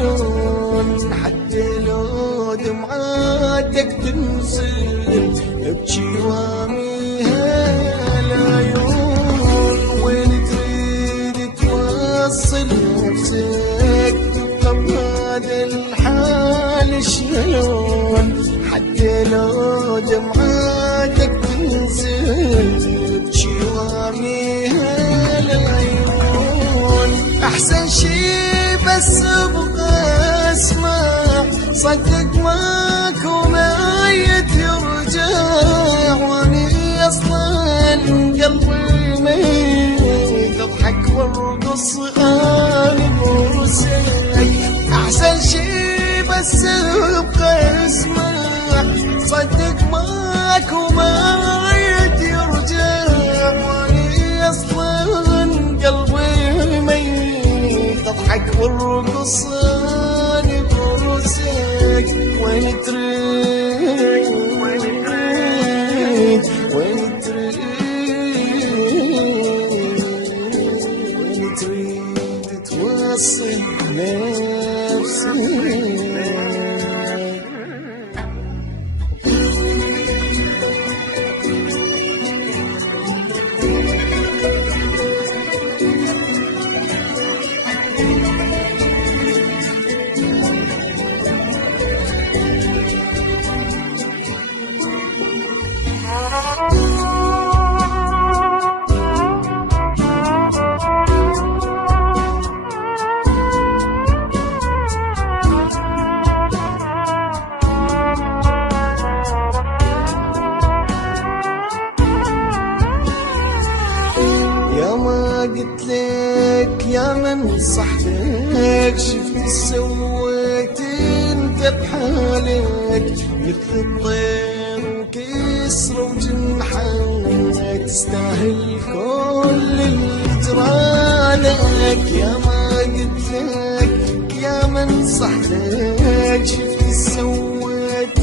شلون حتى لو دمعاتك تنزل ابكي واميها العيون. وين تريد توصل نفسك تبقى بهذا الحال شلون حتى لو دمعاتك تنزل ابكي واميها العيون. احسن شي بس ابقى اسمع صدق ماكو ميت يرجع، واني اصلا قلبي ميت اضحك وارقص انا برسي. احسن شي بس ابقى اسمع صدق ماكو ميت يرجع، واني اصلا قلبي ميت اضحك وارقص انا برسك. وين تريد وين تريد وين تريد توصل نفسك. قلت لك يا من صحتك شفت سويت انت بحالك مثل الطير وكسر وجنحك تستاهل كل اللي جرالك. يا ما قلت لك يا من صحتك شفت سويت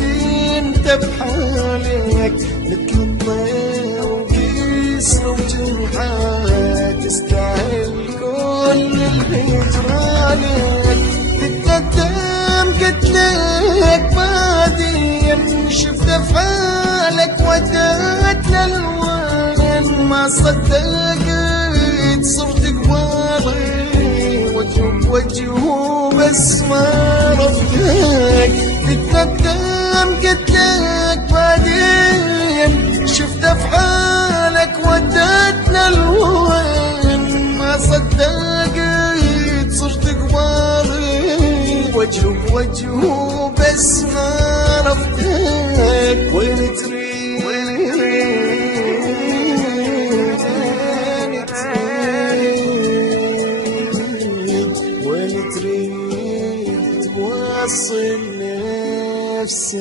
انت بحالك مثل الطير وكسر وجنحك تستاهل كل اللي جرالك. تتقدم قلت لك بعدين شفت افعالك وديت للوين ما صدقت صرت قبالي وجهك وجهه بس ما رفضك. تتقدم قلت لك بعدين شفت افعالك وديت للوين ما صدقت صرت قبالي وجهك وجهه بس ما رفضك. وين تريد وين تريد توصل نفسك.